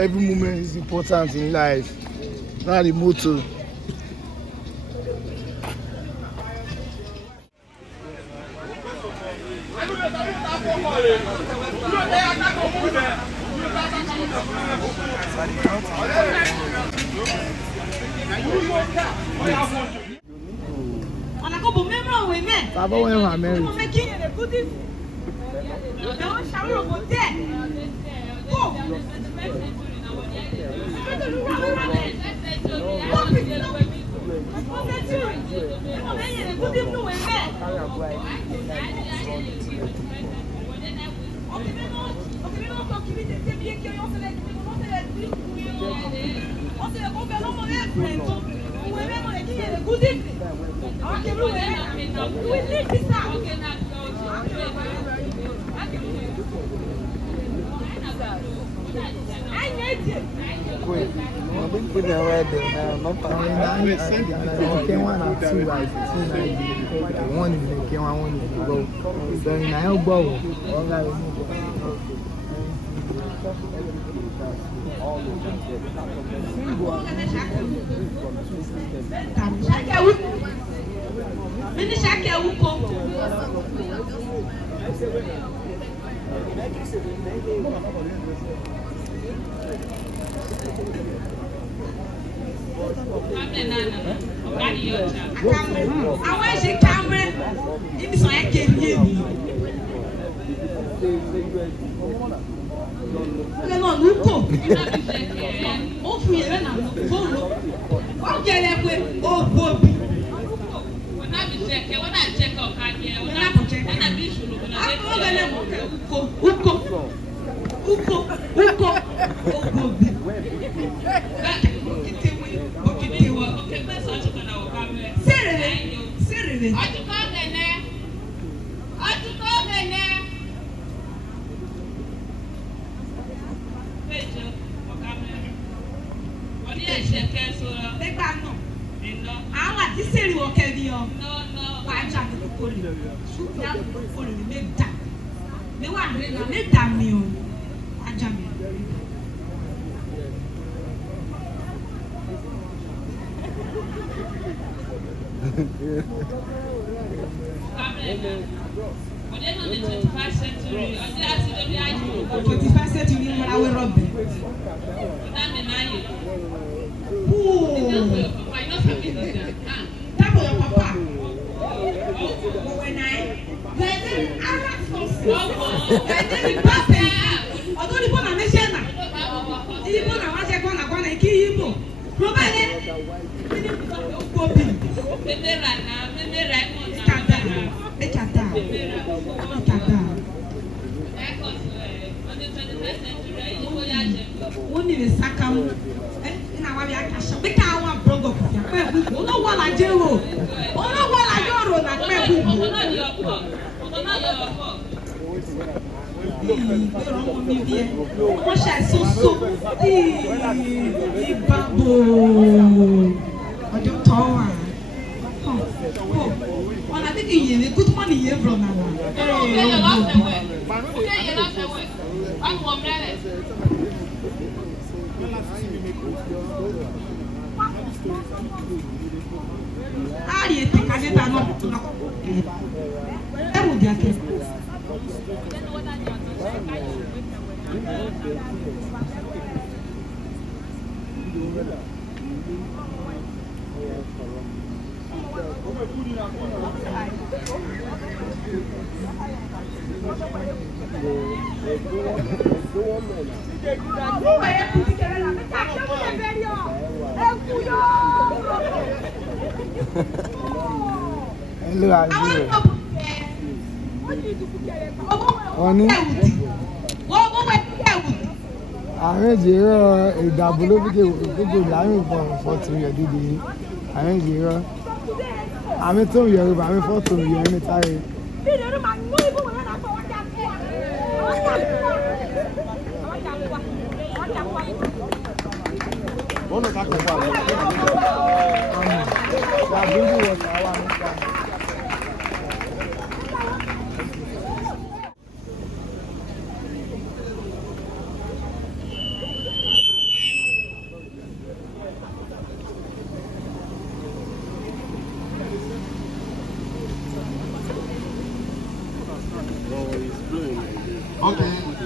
every moment is important in life. Not the motto. Baba went to America.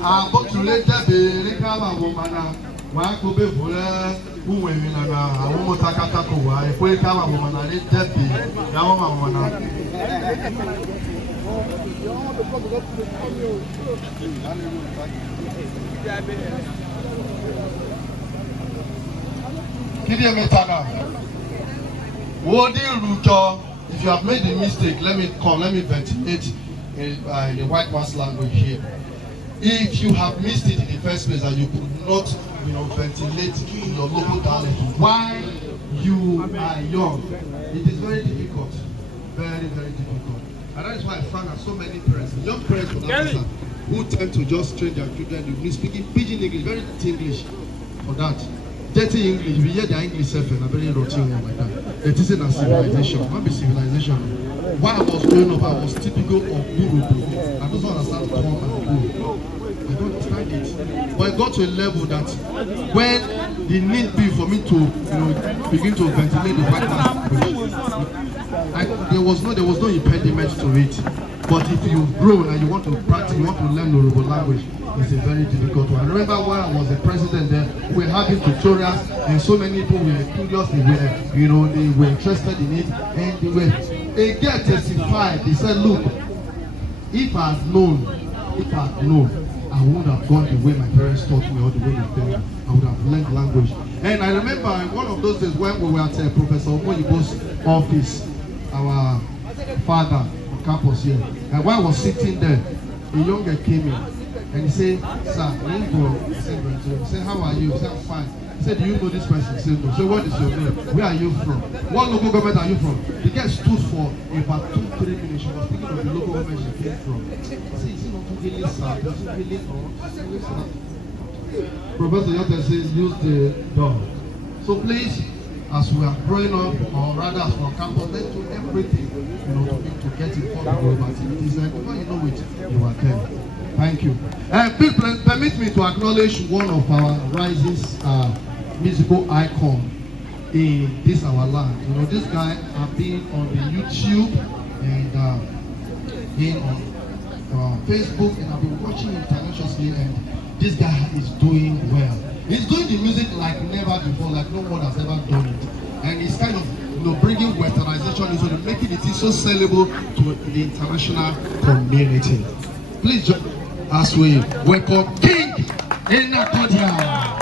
But to let that be, they come a woman. Why could be for women and a woman takatako? Why, if we come a woman, I let that be. Now, woman. If you have made a mistake, let me ventilate in the white man's language here. If you have missed it in the first place and you could not, ventilate in your local dialect while you are young, it is very difficult. Very, very difficult. And that is why I found that so many parents, young parents from Africa, who tend to just train their children to be speaking pidgin English, very English for that. Dirty English, we hear their English self and a very routine one like that. It isn't a civilization, not be civilization. While I was growing up, I was typical of Urhobo. I don't understand come and go. I don't understand it. But it got to a level that when the need be for me to begin to ventilate the white man's there was no impediment to it. But if you've grown and you want to practice, you want to learn Urhobo language, it's a very difficult one. I remember when I was the president there, we were having tutorials and so many people were curious, they were interested in it, and they girl testified, they said, look, if I had known, I would have gone the way my parents taught me or the way they taught me. I would have learned language. And I remember one of those days when we were at Professor Omoyibo's office, our father on campus here, and while I was sitting there, a young girl came in and he said, sir, he said, how are you? He said, I'm fine. He said, do you know this person? He said, no. So what is your name? Where are you from? What local government are you from? The girl stood for about 2-3 minutes. She was thinking of the local government she came from. I said, is it not really sad? Does it really not? Professor Yote says, use the door. So please, as we are growing up, or rather as we are campus, let's do everything, to get informed about activities. And before you know it, you are there. Thank you. Please permit me to acknowledge one of our rising musical icon in this our land. This guy have been on the YouTube and been on Facebook, and I've been watching him internationally, and this guy is doing well. He's doing the music like never before, like no one has ever done it. And he's kind of bringing westernization into making it so sellable to the international community. Please join as we welcome King Enakpodia.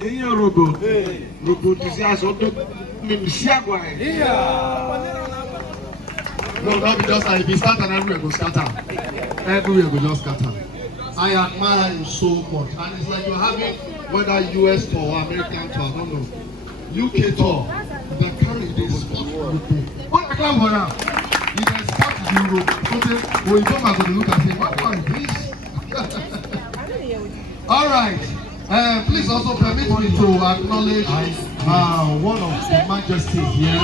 Urhobo. No, not just if you start and everywhere will scatter. Everywhere will just scatter. I admire you so much. And it's like you're having whether US tour or American tour, I don't know. UK tour. They carry this spot. What I can for now? You can start Europe. When you come back to look and say, what is this? Alright. Please also permit me to acknowledge one of the majesties here.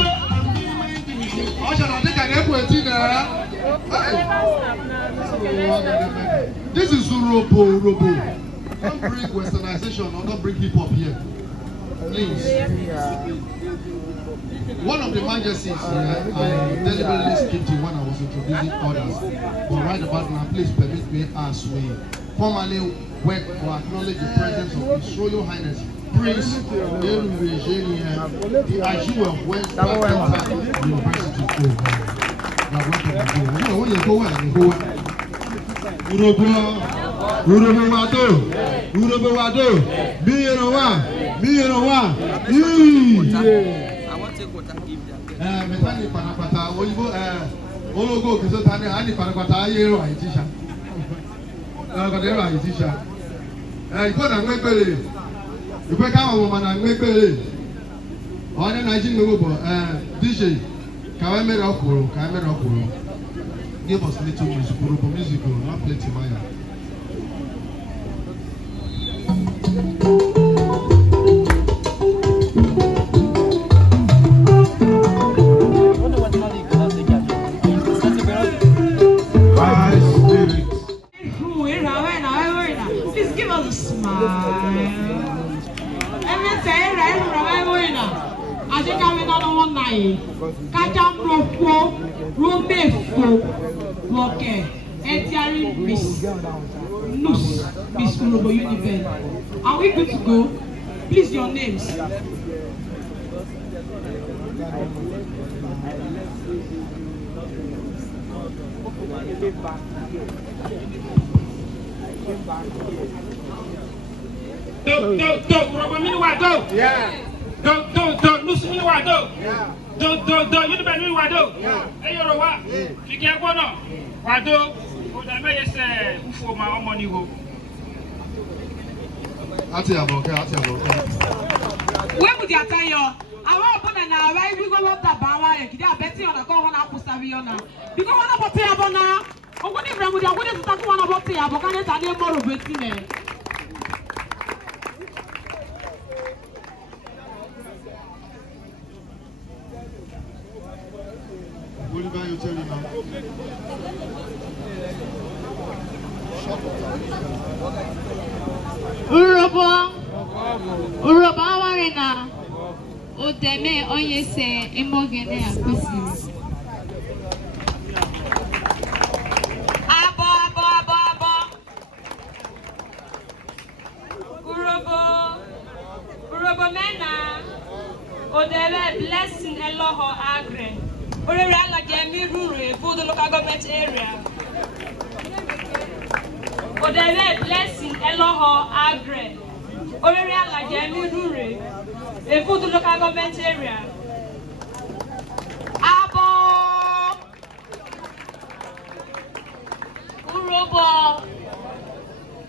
This is Urhobo. Don't bring westernization or don't bring hip hop here. Please. One of the majesties here, I deliberately skipped it when I was introducing others. But right about now, please permit me as we formally work or acknowledge the presence of His Royal Highness Prince Enakpodia, the Aju of West African University. Urhobo wado, Metani panapata, Ologo Kizotani, Ani Panapata, Yero, Itisha. Itisha. You got a make you pick out a woman and make belly. On a 19 DJ, Camera give us little music, Urhobo musical, not plenty Maya. Please give us a smile. Every day, I think I'm in another one night. Kajam Rofo, Romefo, Okay. Entering Miss NUUS, Miss Urhobo UNIBEN. Are we good to go? Please, your names. Urhobo meanwhile, go. Yeah. NUUS meanwhile, go. Yeah. UNIBEN meanwhile, go. Yeah. Hey, Yoruba. You can't go now. Wado. I may say, for my money go. Where would you attend your? I want to put an hour. We go to Bawa. Kidi abeti ona ko wana kusabi ona. Because wana bote abona. Ogoni vramu dia ogoni tutaku wana bote abokane tade moro beti ne. What you tell you now? Urhobo awarena Odeme onye se imogene akwesi. Abo. Urhobo mena. Odeme blessing Eloho Agre. Orere alajemi ruru for the local government area. Odeme blessing Eloho Agre. Orere alajemi ruru for the local government area. Abo.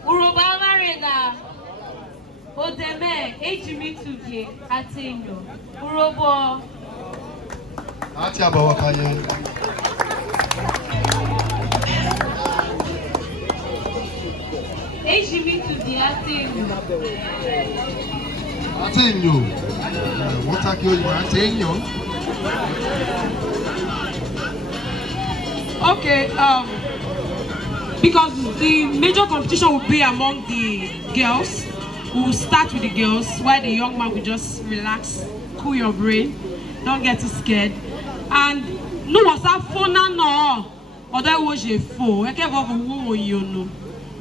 Urhobo awarena Odeme ejimituge atenyo. Urhobo Ati abawa kanye. ejimituge atenyo. Atenyo. What are you atenyo? Okay, because the major competition will be among the girls. We will start with the girls, while the young man will just relax, cool your brain, don't get too scared. And no was a phone no, or that was a phone. I can't have a woman, you know.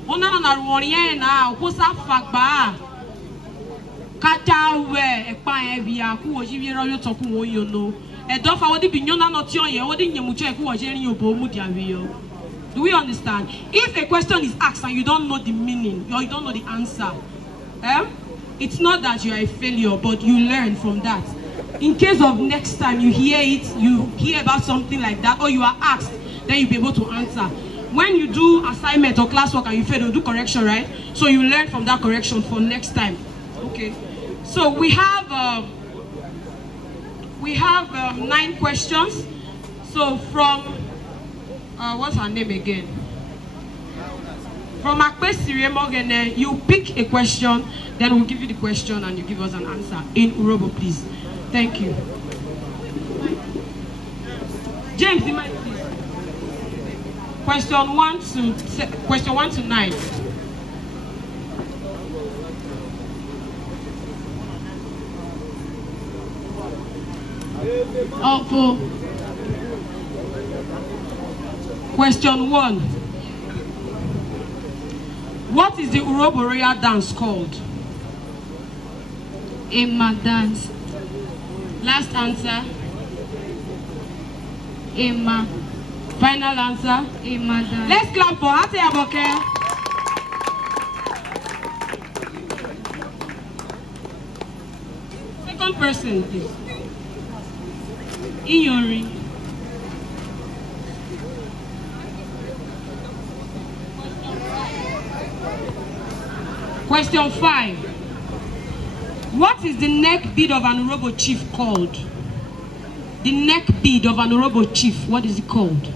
One another warrior now, who's a fagba. Kata we a pine via who was you talking, you know. A dog for the Bignona not your year, what didn't you check who was in your bomudia video? Do we understand? If a question is asked and you don't know the meaning or you don't know the answer, it's not that you are a failure, but you learn from that. In case of next time you hear it, you hear about something like that, or you are asked, then you'll be able to answer. When you do assignment or classwork and you fail, you do correction, right? So you learn from that correction for next time. Okay. So we have 9 questions. So from what's her name again? From Akpesiri Morgan, you pick a question, then we'll give you the question and you give us an answer in Urhobo, please. Thank you. James, the mic, please. Question 1 to 9. Awful. Question 1. What is the Urhobo royal dance called? Emma dance. Last answer. Emma. Final answer. Emma dance. Let's clap for Ate Aboke. Second person, please. Iyori. Question 5. What is the neck bead of an Urhobo chief called? The neck bead of an Urhobo chief, what is it called?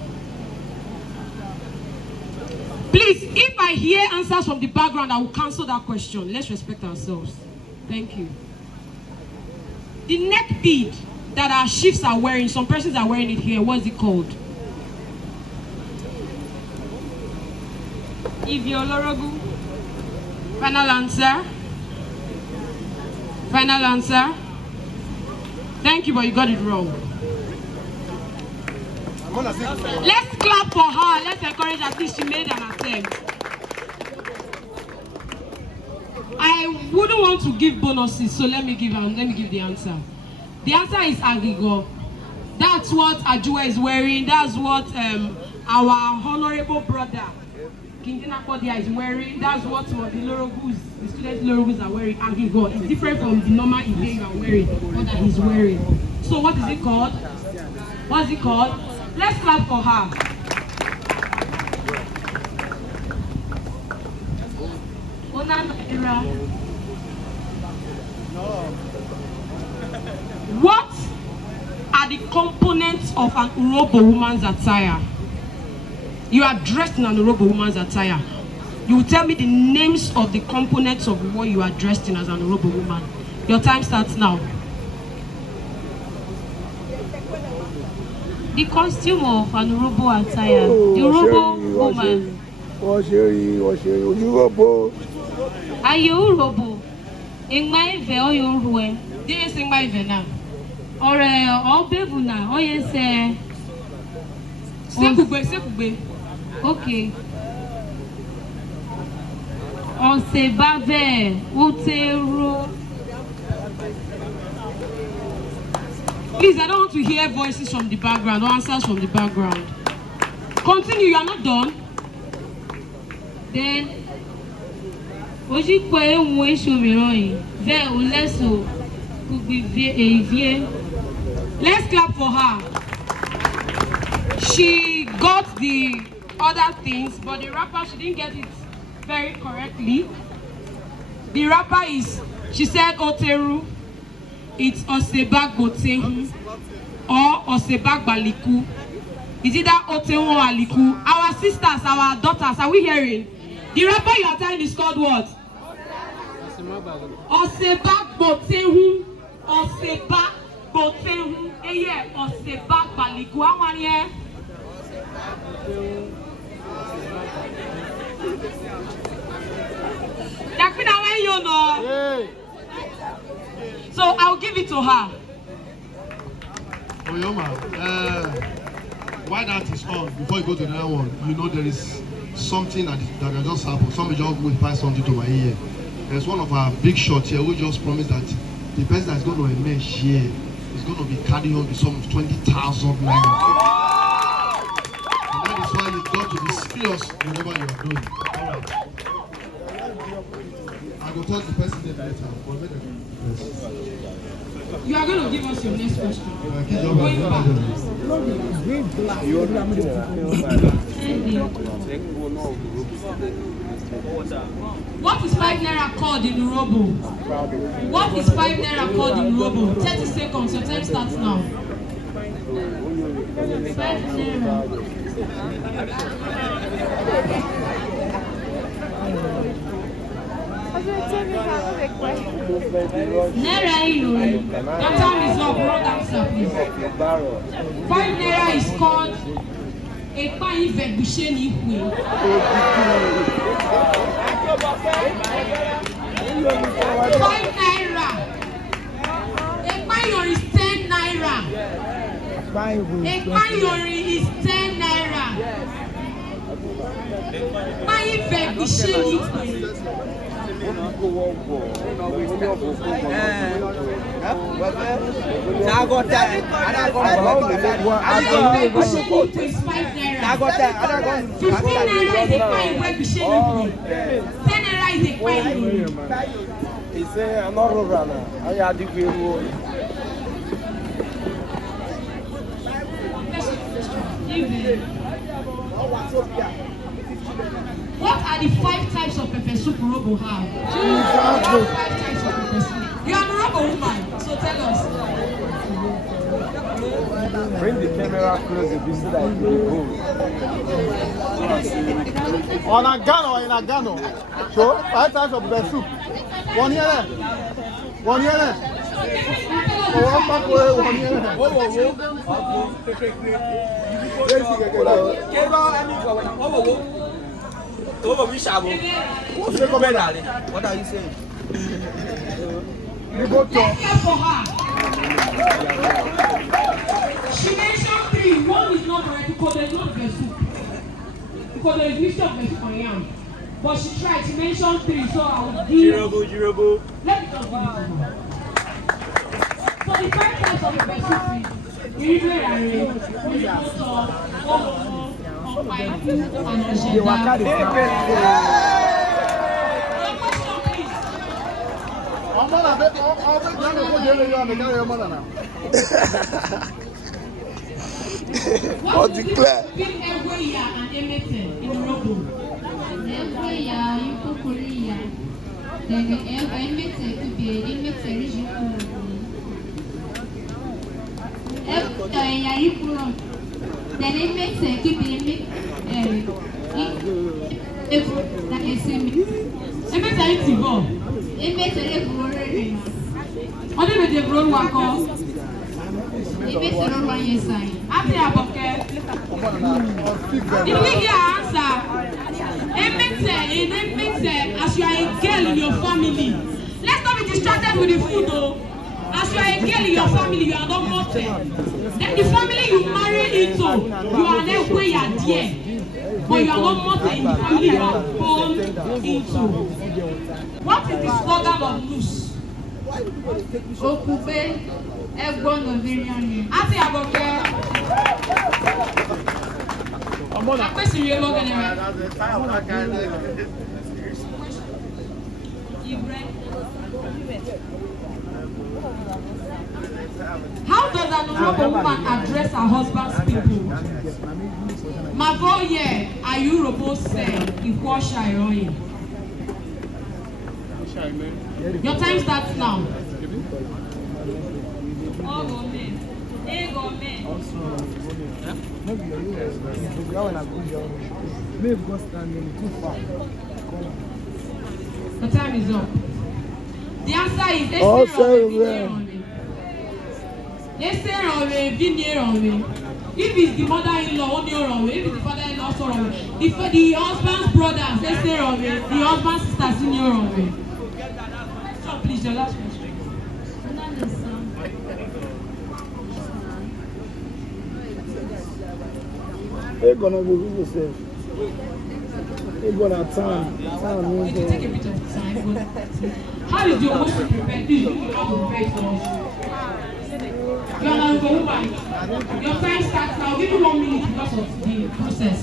Please, if I hear answers from the background, I will cancel that question. Let's respect ourselves. Thank you. The neck bead that our chiefs are wearing, some persons are wearing it here, what is it called? Iviolorogu. Final answer. Final answer. Thank you, but you got it wrong. Let's clap for her. Let's encourage her. At least she made an attempt. I wouldn't want to give bonuses, so let me give the answer. The answer is Agigo. That's what Ajua is wearing. That's what our honorable brother King Enakpodia is wearing. That's what the student Lorogus are wearing. Agigo. It's different from the normal Ibe you are wearing, what that he's wearing. So what is it called? What's it called? Let's clap for her. What are the components of an Urhobo woman's attire? You are dressed in an Urhobo woman's attire. You will tell me the names of the components of what you are dressed in as an Urhobo woman. Your time starts now. The costume of an Urhobo attire. The Urhobo woman. Urhobo. Are you Urhobo? In my veil, you Urhobo. This is my vena. Or Bevuna. Oh, yes, Sekugbe. okay. On se bave, Utero. Please, I don't want to hear voices from the background or answers from the background. Continue, you are not done. Then, Oji Kwe Mwe Shomiroi, Ve Uleso, Vie. Let's clap for her. She got the other things, but the rapper, she didn't get it very correctly. The rapper she said Oteru. It's Osebag Botehu or Osebag Baliku. Is either Otehu or Aliku. Our sisters, our daughters, are we hearing? The rapper you are telling is called what? Osebag Botehu. Osebag Botehu. Yeah, Osebag Baliku. How many here? So I'll give it to her. Oyoma, why that is on, before you go to the other one, you know there is something that just happened. Somebody just will find something to my ear. There's one of our big shots here who just promised that the person that's going to emerge here is going to be carrying on the sum of 20,000 naira. And that is why you got to be serious whenever you are doing. Alright. I will tell the person name later, but let them. You are going to give us your next question. What is 5 naira called in Urhobo? What is 5 naira called in Urhobo? 30 seconds, your time starts now. 5 naira. Naira Ilori. Your time is up, wrong answer please. 5 naira is called Ekpa Ive Busheni Hui. 5 naira. Ekpa Ilori is 10 naira. Ekpa Ilori is 10 naira. Ekpa Ive Busheni Hui. What are the 5 types of pepper soup Urhobo have? 5 types of pepper soup. You are an Urhobo woman, so tell us. Bring the camera close a bit so that you go. On a gun or in a gun. So, 5 types of pepper soup. One here. One here. One back way, one here. What are you saying? You go to. Let's clap for her. She mentioned three, one is not correct because there's not vessel. Because there is mixture of vessel on yam. But she tried to mention three, so I will give. Jirogo. Let me just give it to her. So the 5 types of the vessel fish, UNIBEN Urhobo, Omo, and Osheda. What declare? Every year and Emete in Urhobo. Every year, you could Korea. Then Emete could be Emete region. Every year, you could. Then Emete could be Emete is involved. Emete is Only with the road worker. Emete is one year sign. After Aboke. Did we hear her answer? Emete, as you are a girl in your family. Let's not be distracted with the food though. As you are a girl in your family, you are not mortal. Then the family you marry into, you are there where you are dear. But you are not mortal in the family you are born into. What is the slogan of NUUS? Okupe, everyone of Viriani. Ati Aboke. Akwesi yelo gene. How does an Urhobo woman address her husband's people? Mavoye, Urhobo said, Ikwosha Iroyin. Your time starts now. The time is up. The answer is if it's the mother-in-law, only wrong. If it's the father-in-law, also wrong. If the husband's brothers, let's say wrong. The husband's sisters, in your wrong. So please, your last question. They're gonna go with yourself. They're gonna time. It will take a bit of time, but how is your husband prepared? Please, you will not prepare for us. You are not a woman. Your time starts now. I'll give you 1 minute because of the process.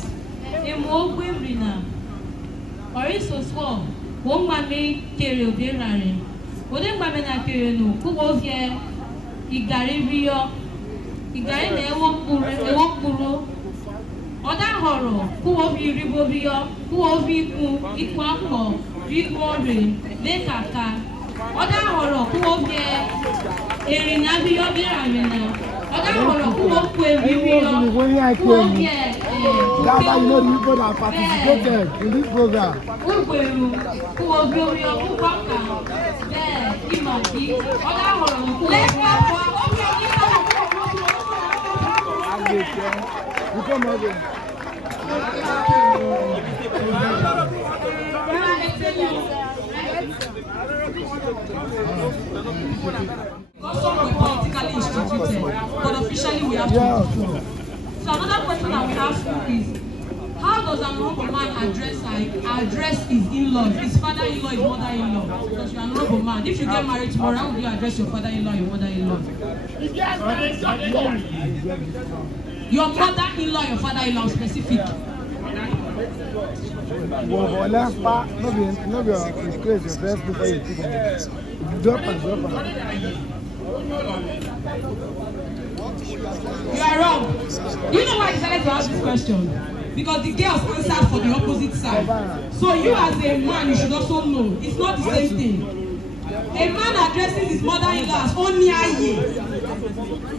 Oda horo, who of you ribobio, who of you equal, rigore, lekaka. Oda horo, who of ye, Erinabio Biramina. Oda horo, who of Quevio, who of ye, that's how you know the people that participated in this program. Who of you, who waka, there, Imaki, Oda horo, let's go. You come over. Because some were politically instituted, but officially we have to control. So another question that we ask you is, how does an Urhobo man address his in-laws, his father-in-law, his mother-in-law? Because you're an Urhobo man. If you get married tomorrow, how would you address your father-in-law, your mother-in-law? Your mother-in-law, your father-in-law, specific. Well, left part, no be disgrace your best before you pick it. Drop and. You are wrong. Do you know why I decided to ask this question? Because the girls answered for the opposite side. So you as a man, you should also know it's not the same thing. A man addresses his mother-in-law as Onyaye.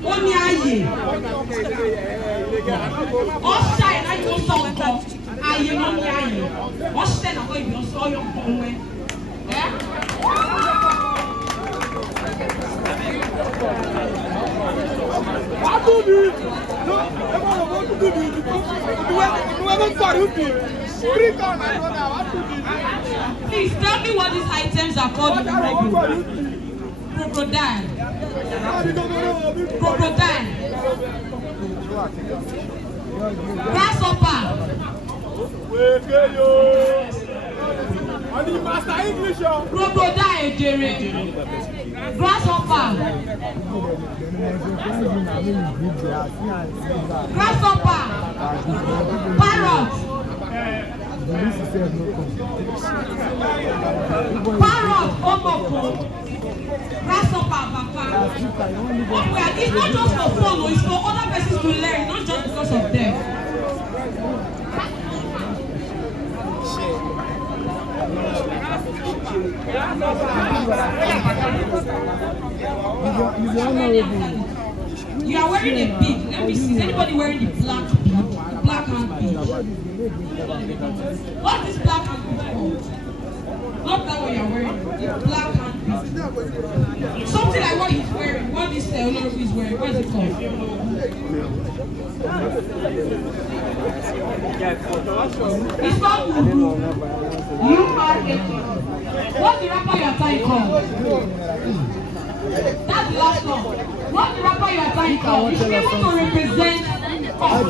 Onyaye. Osha and I don't sound off. Aye, Onyaye. Osha and I don't sound off. Yeah? Please tell me what these items are called in Urhobo. Crocodile. Crocodile. Grasshopper. Roboda ejere. Grasshopper. Grasshopper. Parrot. Parrot omoko. Grasshopper papa. It's not just for fun, it's for other persons to learn, not just because of them. You are wearing a bead. Let me see. Is anybody wearing the black bead? The black hand bead. What is black hand bead called? Not that one you are wearing. The black hand bead. Something like what he's wearing. What this Olorofu is wearing. What is it called? It's called Uhu. URHO. What's the rapper you are trying called? That's the last one. What's the rapper you are trying called? You should be able to represent us.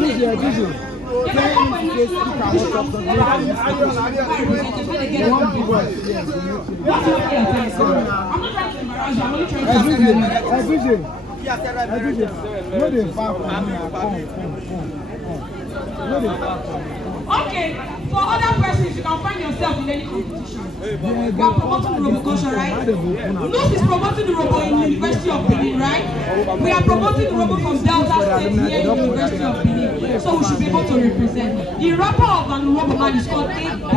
Okay, for other persons, you can find yourself in any competition. We are promoting the Urhobo culture, right? NUUS is promoting the Urhobo in the University of Benin, right? We are promoting the Urhobo from Delta State here in the University of Benin, so we should be able to represent. The rapper of an Urhobo man is called EGPRU.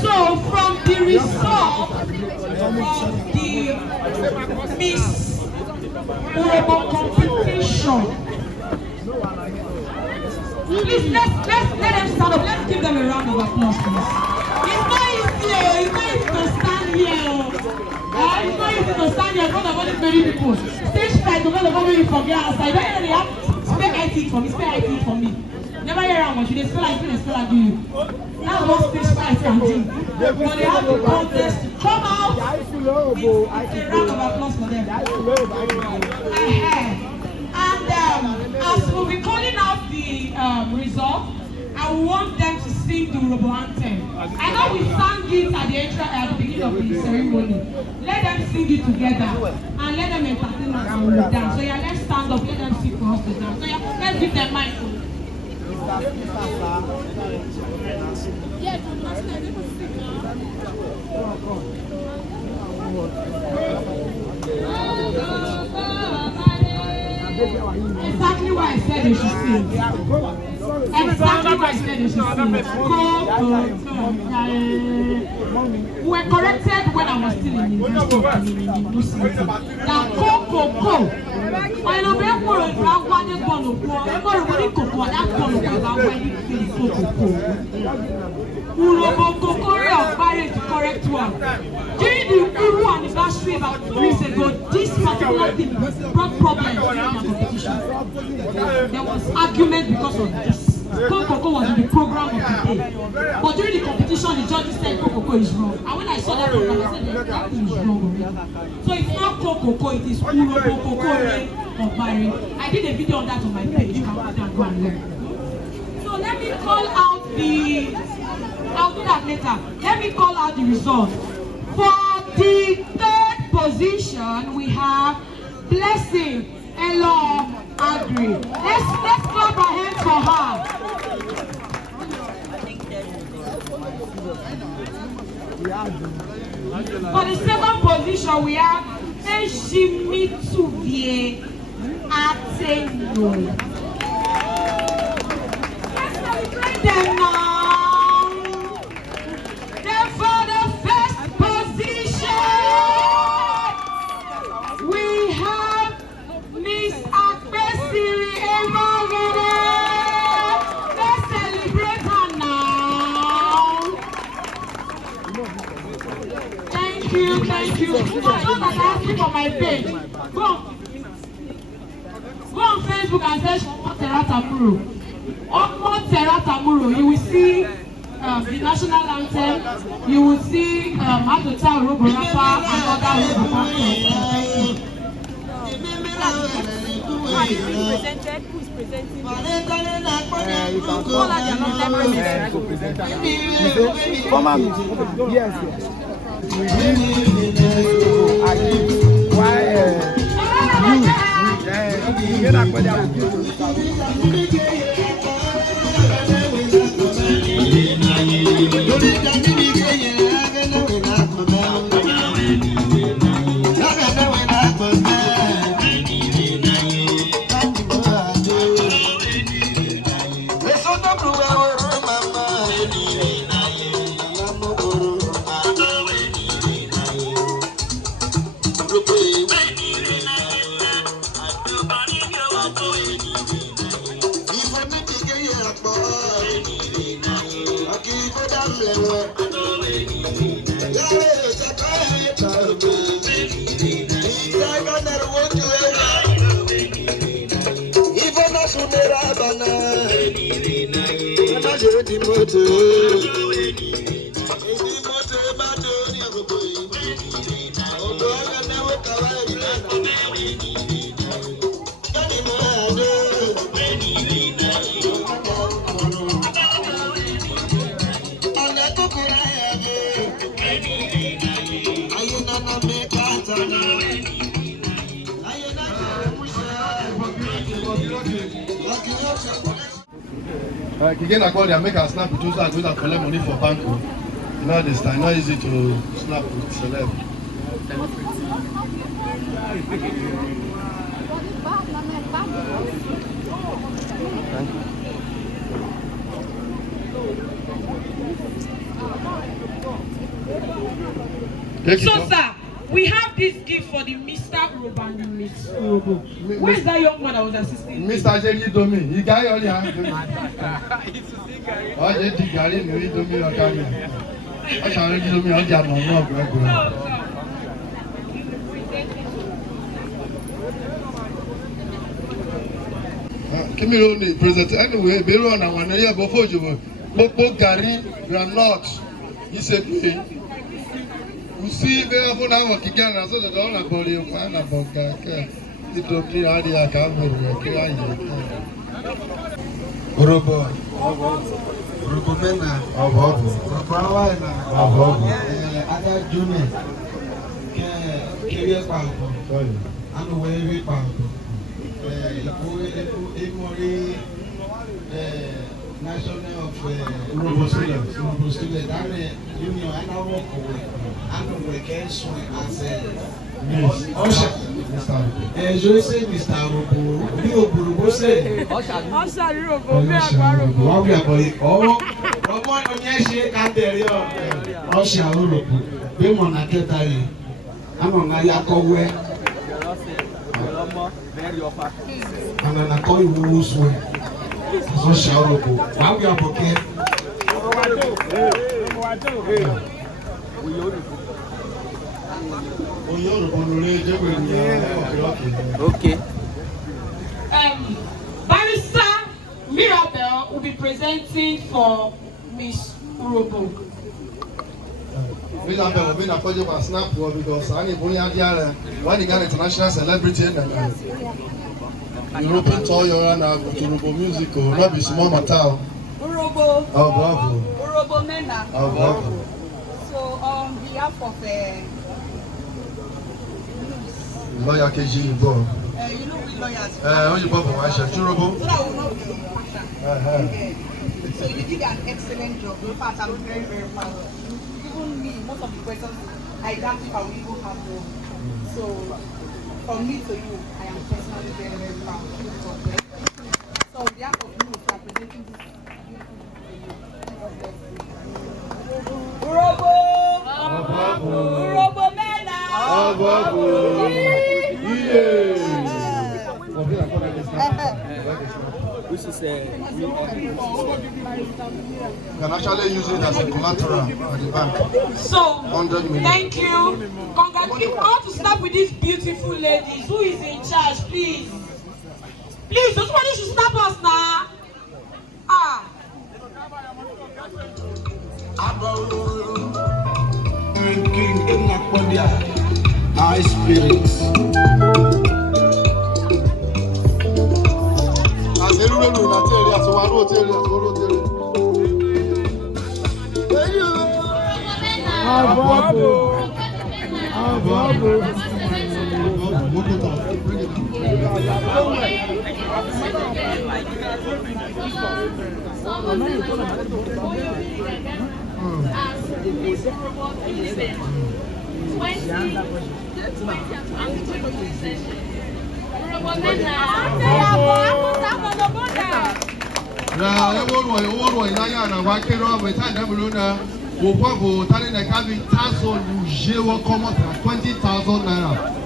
So from the result of the Miss Urhobo competition, please let them stand up. Let's give them a round of applause, please. It's not easy. It's not easy to stand here. It's not easy to stand here in front of all these many people. Stage fright, because of how many forget outside. Don't you have spare IT for me? Spare IT for me. Never hear how much. They spell like you. That's what stage fright can do. But they have the contest to come out. It's a round of applause for them. And as we'll be calling out the result, I want them to sing the Urhobo anthem. I know we sang it at the beginning of the ceremony. Let them sing it together and let them entertain us and we'll dance. So yeah, let's stand up. Let them sing for us to dance. So yeah, let's give them mic. Exactly what I said they should sing. Exactly what I said they should sing. We were corrected when I was still in university in NUUS. That Coco. I know we are going to grab one and one of one. I'm going to go to that one of Urhobo Kokori of marriage, the correct one. During the Uru anniversary about 2 weeks ago, this particular thing brought problems during the competition. There was argument because of this. Coco was in the program of the day. But during the competition, the judges said Coco is wrong. And when I saw that program, I said that thing is wrong already. So it's not Coco, it is Urhobo Kokori of marriage. I did a video on that on my page. You can go and go and learn. So let me call out the... I'll do that later. Let me call out the result. For the third position, we have Blessing Elo Agri. Let's clap our hands for her. For the second position, we have Eshimituvie Ateno. Let's celebrate them now. For the first position, we have Miss Akpesiri Emagere. Let's celebrate her now. Thank you. For those that are asking for my page, go on Facebook and search for Terratamuro. You will see the national anthem. You will see how to tell Urhobo rapper and other Urhobo anthem. presented? Who is presenting? All are the long-time presidents. Come on. Yes, yes. Why you Enakpodia will give Enakpodia make a snap with those that go to collect money for bank. You know this time, not easy to snap with celeb. So, sir, we have this gift for the Mr. Urhobo and the Miss Urhobo. Where is that young man that was assisting? Mr. Jerry Domi, he got all the hands. Oh, Jerry Gary, no, he Domi, I can't. I can't do me on the other. Give me only present anyway. Be run and one year before you. Popo Gary, you are not. He said, you see, very often I want to get so that all about you find about Gaka. It took me out the account. Urhobo mena Urhobo Urhobo ada junior ke pa anu we pa national of Urhobo students and union and our work and we can swing as Osha je sais Mr. Urhobo ni Urhobo say Osha Urhobo me Urhobo wa bi abori omo onye se kan tere Osha Urhobo be mo na ketari amo na ya kowe ana na ko iwu so Osha Urhobo wa bi aboke Okay. Barrister Mirabel will be presenting for Miss Urhobo. Mirabel, we na project for snap because I need money there. When you got international celebrity and European tour you run to Urhobo music or not be small matter. Urhobo. Oh, bravo. Urhobo Mena. Oh, bravo. So on behalf of Lawyer KG involved. you know we lawyers. What you bought for my chef? Urhobo? So that will not be impartial. So you did an excellent job. In fact, I'm very, very proud of you. Even me, most of the questions I doubt if I will even have them. So from me to you, I am personally very, very proud. So on behalf of NUUS, we are presenting this. Urhobo! Urhobo Mena! Which is You can actually use it as a collateral at the bank. So, 100 million. thank you. Congratulations. I want to snap with these beautiful ladies. Who is in charge, please? Please, somebody should snap us now. King Enakpodia, high spirits.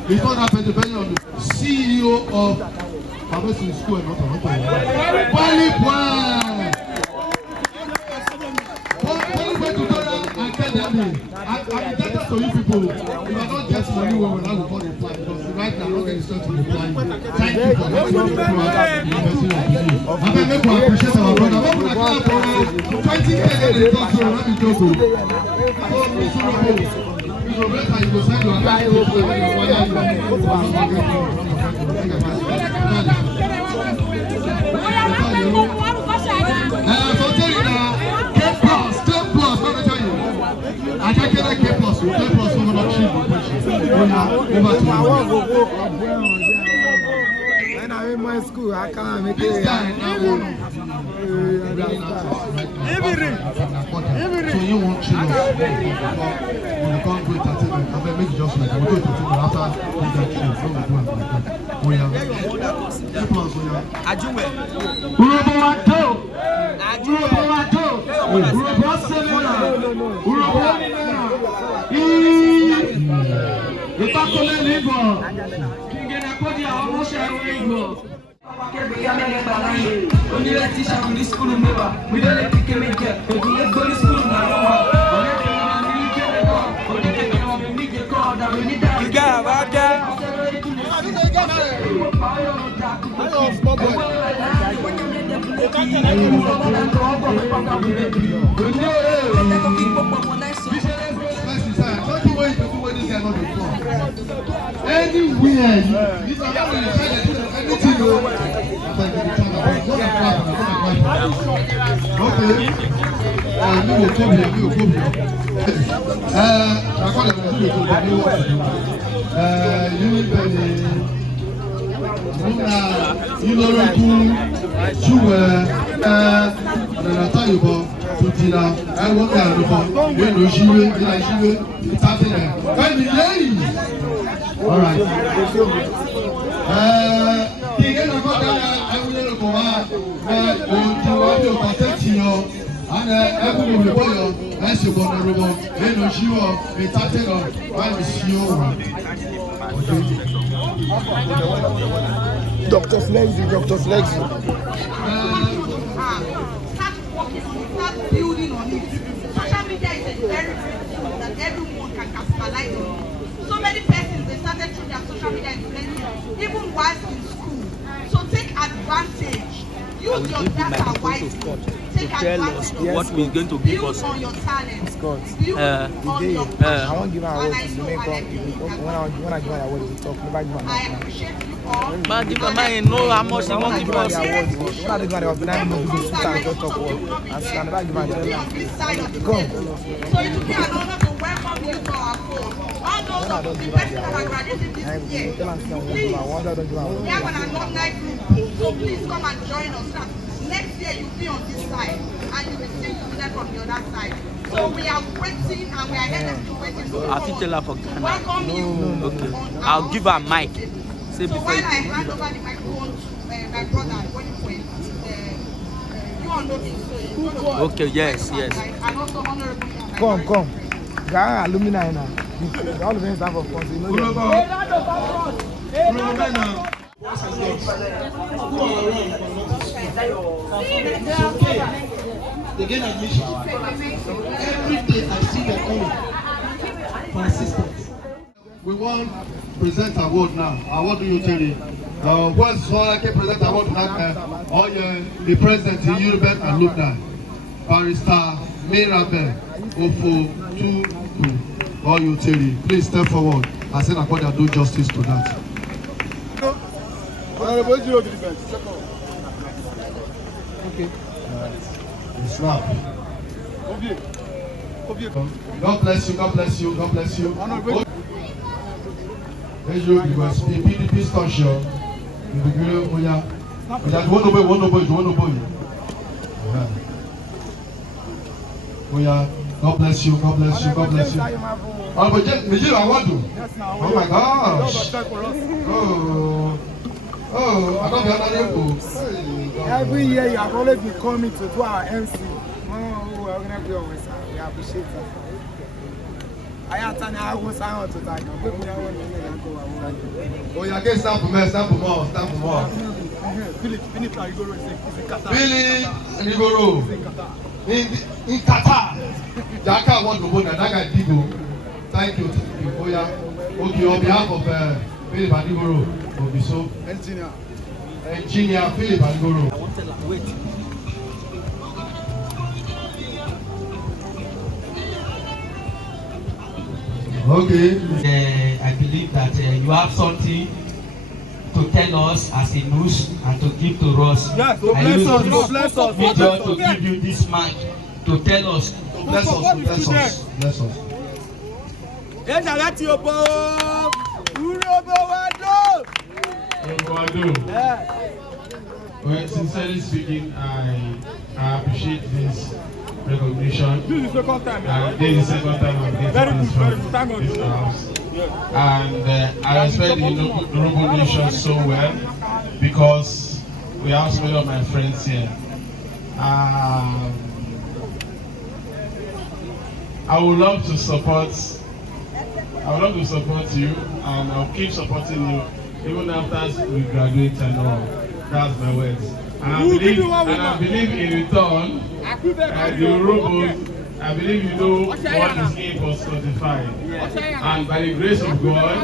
It's not happened depending on the CEO of Pharmacy School and not I'm indebted to you people. If I don't get money, we will not go for the plan. Because right now, I'm not getting straight to the plan. Thank you for that. I'm going to make one appreciate our brother. I'm going to clap for 20 years in the talk show. Let me joke. So, Mr. Roberta, you will send your account to the I can't get a K plus. K plus over the tree. And I'm in my school. I can't make it. This guy now. So you want to when you can't do entertainment, I bet make just like we'll do entertainment after we get changed. So we do entertainment. We have K plus. We have Ajuwe. Enakpodia almost anywhere, all right. Dr. Flezzy, Dr. Flezzy. Start working, start building on it. Social media is a very good tool that everyone can capitalize on. So many persons, they started through their social media influencing, even whilst in school. So take advantage. Use your data wisely. Take advantage. what we're going to give us. Build on your talent. Build The on day your I passion. won't give her And awards I to know make and up. I believe that When I give her awards to talk, never give her I appreciate you all. But the mama know how much he wants to give us. the awards. When I give her the awards, then I know the sister and just talk about. And she can never give her the Be on this side of the Come. table. So it will be an honor to welcome you to our fold. All those of the person that are graduating this year, please, we have an alumni group. So please come and join us. Next year you'll be on this side and you will see students from the other side. So we are waiting and we are eagerly waiting. I think tell her for Ghana. Welcome you. Okay. I'll give her a mic. Say So before while I you hand over the microphone to my brother, when you went, you all know him, so you know. Okay, yes. And also honorable. Come. Ghana alumni now. All the things have of course. You know. It's okay. They get admission. Every day I see them coming for assistance. We want to present award now. Award to you, Terry. Once I can present award to that, the president in UNIBEN Urhobo, Barrister Mirabel Ofo Tuku, or you, Terry. Please step forward and say Enakpodia do justice to that. Okay. Snap. God bless you, God bless you, God bless you. Let's go because PDP station. You want to boy. God bless you, God bless you, God bless you. Oh, but Nigeria, I want to. Oh my gosh. Oh, I don't know. Every year you have always been coming to do our MC. Oh, we're gonna be always. We appreciate that. I have to know what's on to that. Oh, you can stand for me, stand for more, stand for more. Philip Rigoro is in Qatar. Philip Rigoro in Qatar. Jaka want to go na that guy Digo. Thank you. Oh yeah. Okay, on behalf of Philip Rigoro, Obiso. Engineer Philip Rigoro. I want to wait. Okay. I believe that you have something to tell us as a NUUS and to give to us. Yes, I use this bless us. video to give you this mic to tell us. Bless us. Well, sincerely speaking, I appreciate this recognition. This is the second time. This is the second time I'm getting this from this house. And I respect the Urhobo nation so well because we have so many of my friends here. I would love to support you, and I'll keep supporting you even after we graduate and all. That's my words. And I believe in return, the Urhobos, I believe you know what is in for Spotify. And by the grace of God,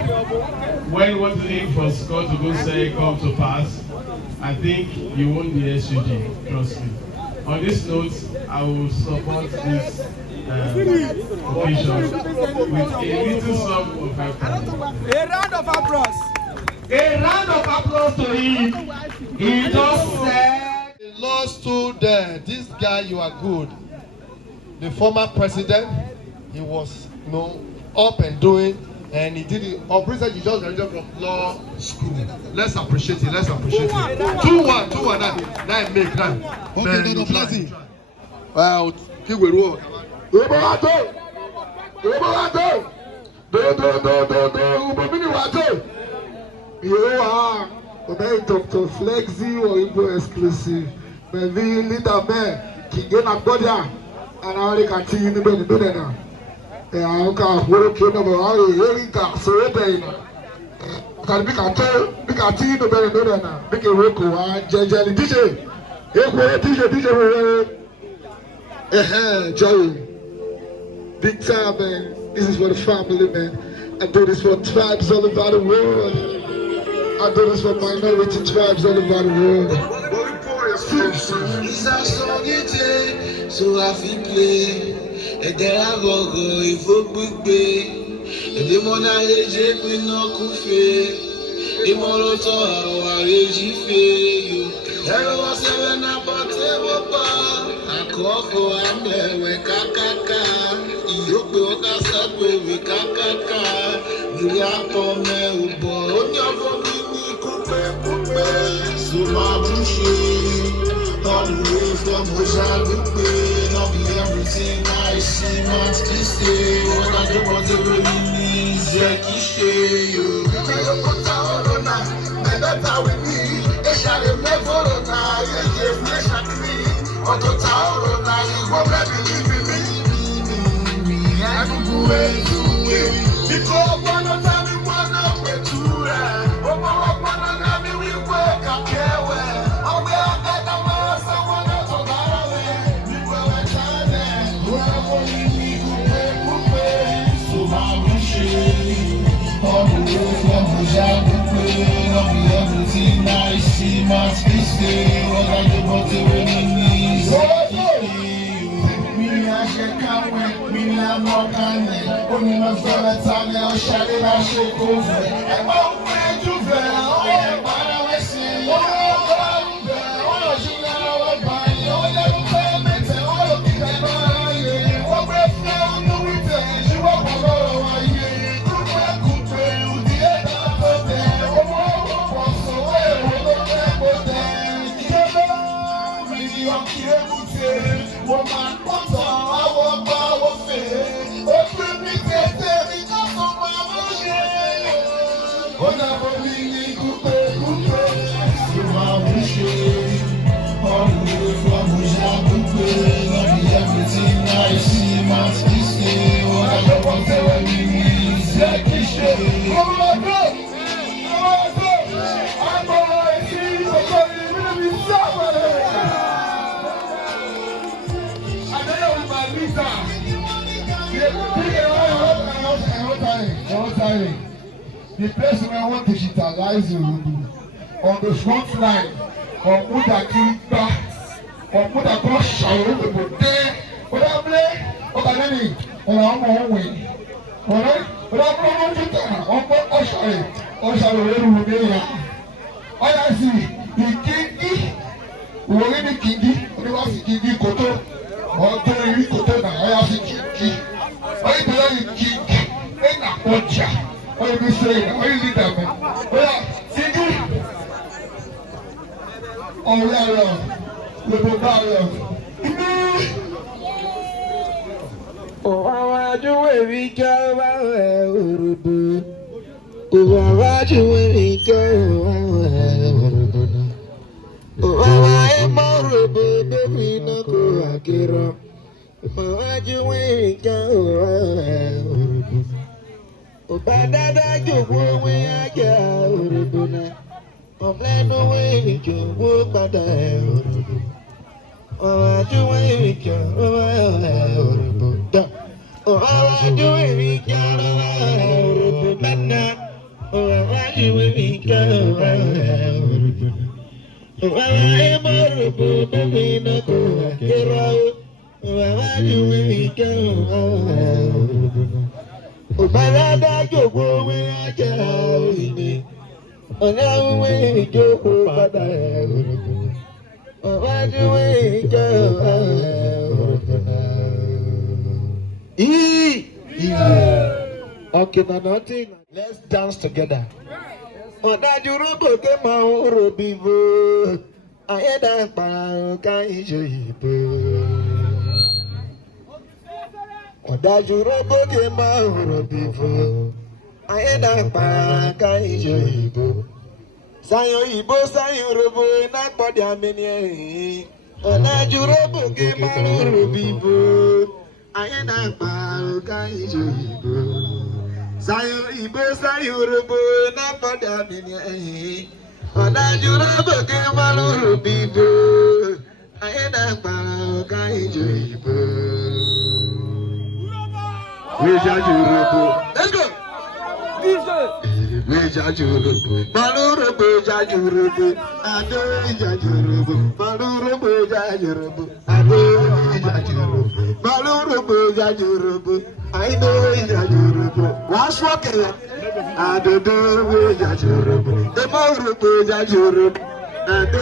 when what is in for God to go say come to pass, I think you won't be SUG, trust me. On this note, I will support this occasion with a little sum of 5,000. A round of applause. A round of applause to him. He just said, the law stood there. This guy, you are good. The former president, he was, up and doing, and he did it. Our president, he just graduated from law school. Let's appreciate it. 2-1, that make that. Okay, no, Flezzy. Well, he will work. You are Dr. Flezzy or Igbo exclusive. Maybe leader man, King Enakpodia, and I can see you in the building now. I can't work in the world. So can be a team in the building now. Make a work on DJ. Joey. Big time, man. This is for the family, man. I do this for tribes all over the world. I do this for minority tribes all over the world. It's a song it so I feel play. And then I go if you big bay. And the money I we no kufe. The money to our you. Hello, I say when I bought a coco, I'm there with Kaka. You go to with Kaka. You are for me, boy. So my boucher, all the way from Mozambique, not be everything I see, man, to say, what I do, what the really means, yeah, you. You put out on us, and that's how we need. It shall never on us, yeah, flesh at me, or to tower on us, you won't let me leave me. I don't go away to you. Because one of them, one of the two, everything I see must be still. What I do, but the enemies. Me, I can't wait. Me, I'm not canning. Only my brother, Tanya, I'll shut it, I'll shake over. I won't wait to fail. Oh, yeah, but I will see. Oh, you know, I will buy. everything I see, man, this day, what I don't want to tell me is that this shit. Come on, bro! I'm going to see you, I'm going to be somewhere. I don't know with my visa. The place where I want to digitalize on the front line, on Mudakimba, on Mudakosha, people there, but I'm there, but I'm ready, and I'm on way. Alright, but I'm going to tell Osha, will be there. All I see, the Kingi, who are in the Kingi, who are the Kingi Koto, or Tony Koto, I see Kingi. I believe Kingi, Enakpodia. What are you saying? What are you leading them? Oh, yeah, little barrier. Oh, I do every girl, Urhobo. Oh, I do every girl, Urhobo. Oh, I am Urhobo, baby, no go, I get up. Oh, I do every girl, Urhobo. Obadada jowo we aja Urhobo na omlenu we jowo pada Urhobo aju we Urhobo da aju we Urhobo mana aju we Urhobo Urhobo baby no go kero aju we Urhobo Obadada jowo we aja oine ona we jowo pada Urhobo aju we Okay, now nothing. Let's dance together. Odaju robo ke ma Urhobo ayeda pa ka ijoyibo. Odaju robo ke ma Urhobo ayeda pa ka ijoyibo. Sayo ibo sayo Urhobo Enakpodia meni. Odaju robo ke ma Urhobo ayeda pa ka ijoyibo. Sayo ibo sayo Urhobo Enakpodia meni. Odaju robo ke ma Urhobo ayeda pa ka ijoyibo. Let's go. Urhobo, Urhobo, Urhobo, Ado Urhobo, Urhobo, Urhobo, Ado Urhobo, Urhobo, I know Urhobo. What's working? Ado Urhobo, the Urhobo, Ado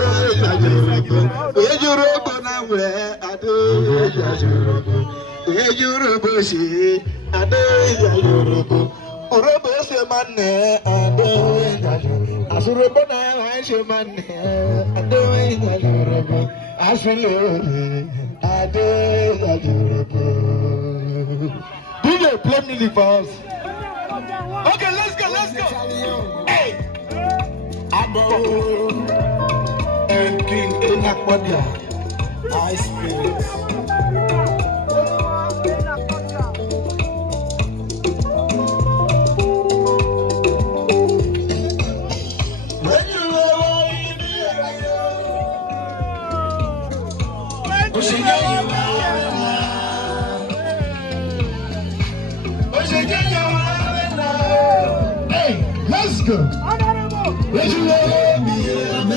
Urhobo, now where Ado Urhobo. Urhobo she, Ado Urhobo. Urhobo she manne, Ado Urhobo na I she manne, Ado Urhobo. Asule, Ado Urhobo. DJ, play music for us. Okay, let's go. Hey, Ado and King Enakpodia, high spirits. Hey, let's go. Let you love me, let's go.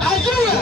Are you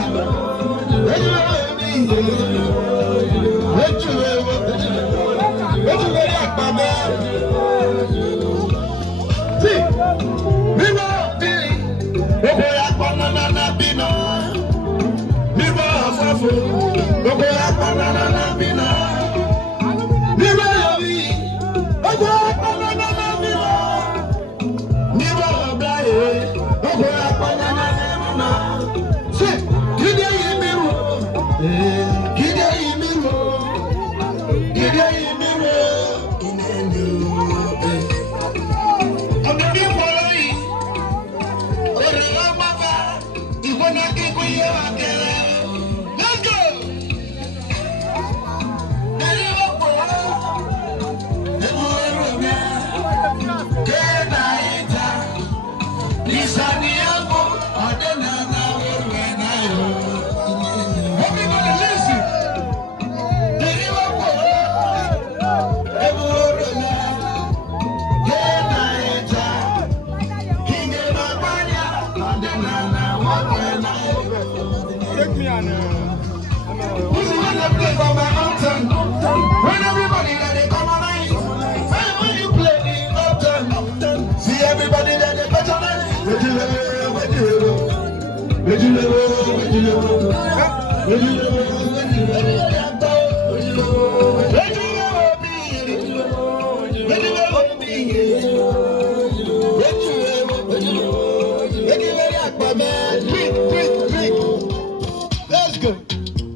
Let's go.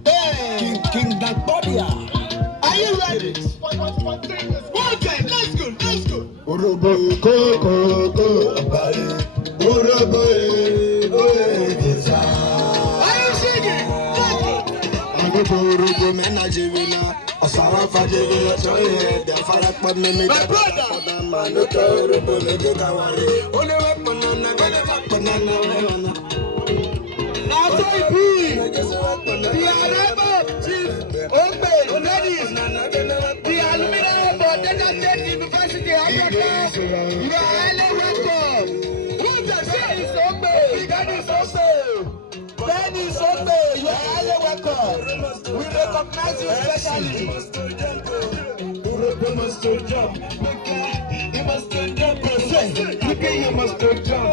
Hey, King Enakpodia. Are you ready? Okay, let's go, let's go. Urhobo, go, abari. Urhobo, are you singing? I'm going to Urhobo, Menajivina. Asara Fajivina, so yeah, the Farak Panami. My brother, man, no Urhobo, Legawari. Only banana, banana. RIP, the Arabo Chief Ombe ladies, the alumni of Delta State University Africa, you are highly welcome. Who's the is Ombe? That is Ombe, you are highly welcome. We recognize you especially. You must jump. You must jump. You must jump.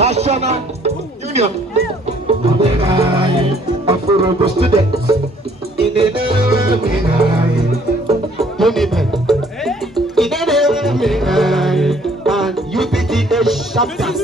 National Union of Urhobo students in the UNIBEN and UPTH chapters.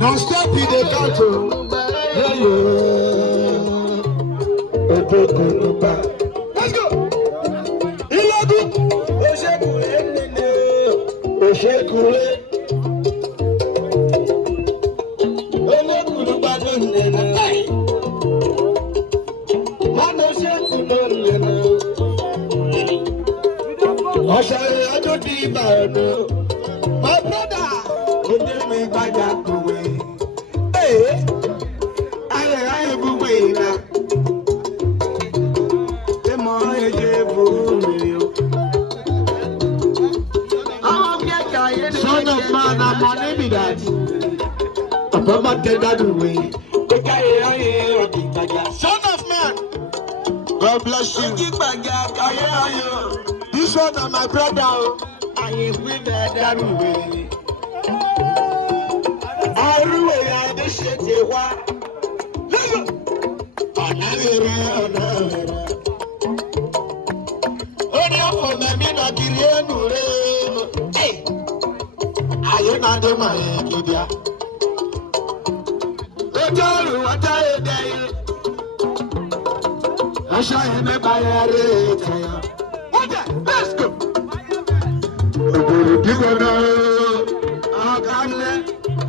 Now step in the country. Let's go. My brother, hey, I have a way now. Son of man, I'm on any that. Son of man, God bless you. This one is my brother. I am with that way. I really the shit you want. Hey, are you not the man? I shall have a buyer. Let's go.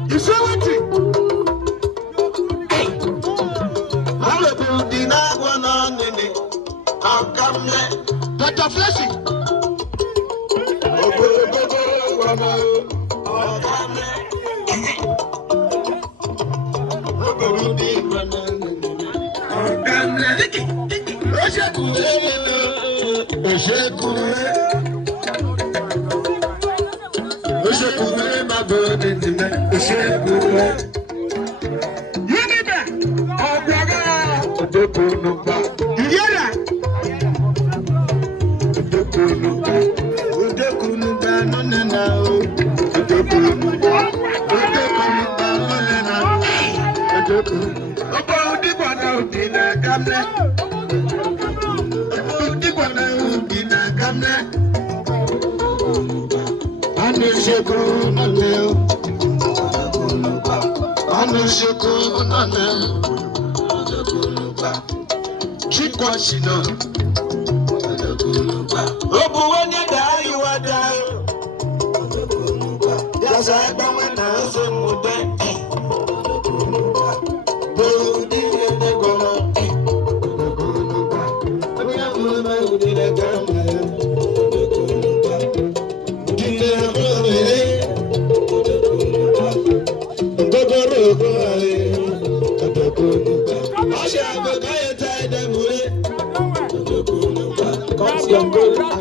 You say what? Hey, I'm a building. I want on it. I'll come there. Dr. Flezzy.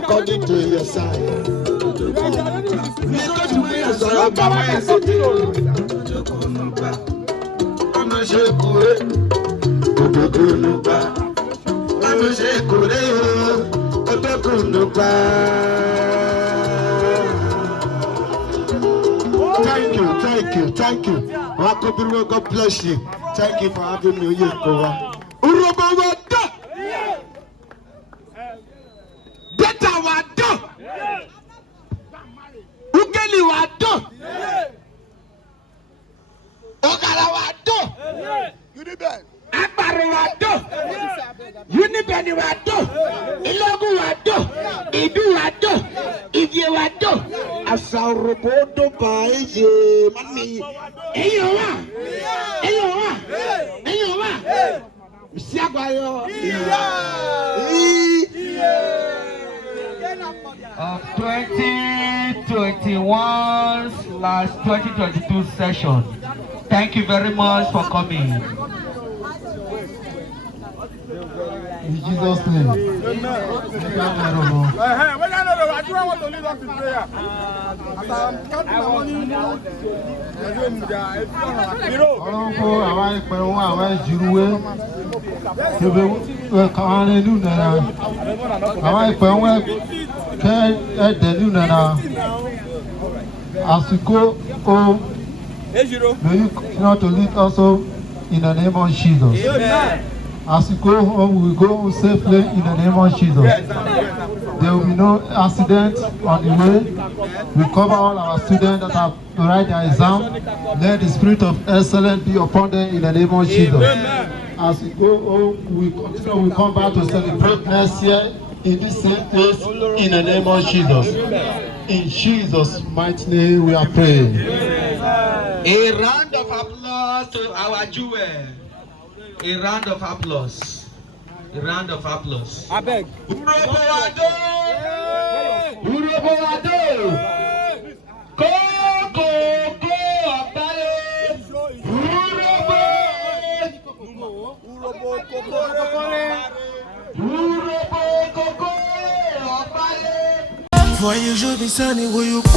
According to your sign. Thank you. God bless you. Thank you for having me here. Urhobo Beta wado. Ugeli wado. Ogara wado. UNIBEN. Akbaru wado. UNIBEN wado. Ilogu wado. Idu wado. Idie wado. Asa Urhobo do baije mami. Eyowa. Msiagwayo. Of 2021/2022 session. Thank you very much for coming. In Jesus' name. As we go home, may you continue to lead also in the name of Jesus. Amen. As we go home, we go home safely in the name of Jesus. There will be no accident on the way. We cover all our students that have to write their exam. Let the spirit of excellence be upon them in the name of Jesus. Amen. As we go home, we continue. We come back to celebrate next year in this same place in the name of Jesus. In Jesus' mighty name we are praying. A round of applause to our jewel. A round of applause. A round of applause. I beg. Urhobo wado. Urhobo wado. Go abale. Urhobo. Urhobo abale. Voyez-je des années où you go.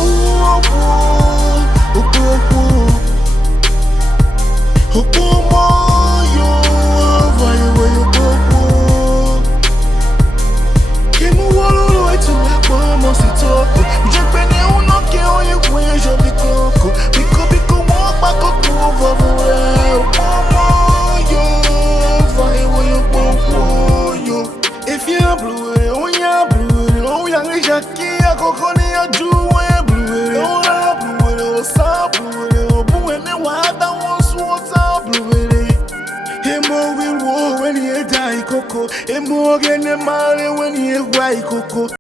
If you're blue, oh yeah, blue, oh young Jackie, I go on your jewel, blue, oh blue, oh sa blue, oh blue, and then what that was blue. Emo will war when you die, Coco, Emo again, the man when you white Coco.